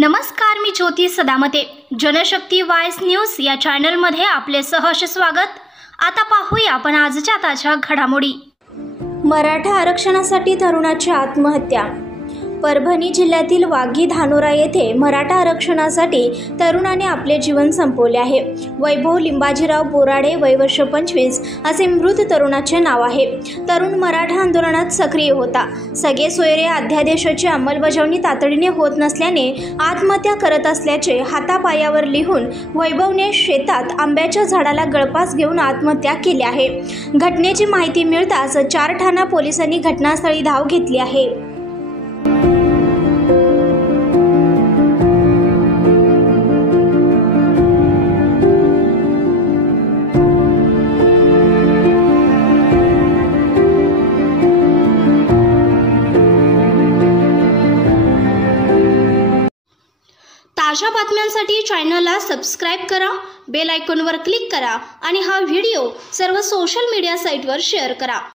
नमस्कार, मी ज्योती Sadamate. Janshakti voice news या चॅनलमध्ये आपले सहर्ष स्वागत. आता पाहूया आपण आजच्या ताज्या घडामोडी. मराठा आरक्षणासाठी तरुणाची आत्महत्या. परभणी जिल्ह्यातील वाघी धानोरा येथे मराठा आरक्षणासाठी तरुणाने आपले जीवन संपवले आहे. वैभव लिंबाजीराव बोराडे, वय वर्ष 25 असे मृत तरुणाचे नाव आहे. तरुण मराठा आंदोलनात सक्रिय होता. सगळे सोयरे अध्यादेशाची अंमलबजावणी तातडीने होत नसल्याने आत्महत्या करत असल्याचे हातापायावर लिहून वैभवने शेतात आंब्याच्या झाडाला गळफास घेऊन आत्महत्या केली आहे. घटनेची माहिती मिळताच 4 ठाणा पोलिसांनी घटनास्थळी धाव घेतली आहे. ताज्या बातम्यांसाठी चॅनलला सबस्क्राइब करा, बेल आयकॉनवर क्लिक करा आणि हा व्हिडिओ सर्व सोशल मीडिया साइटवर शेअर करा.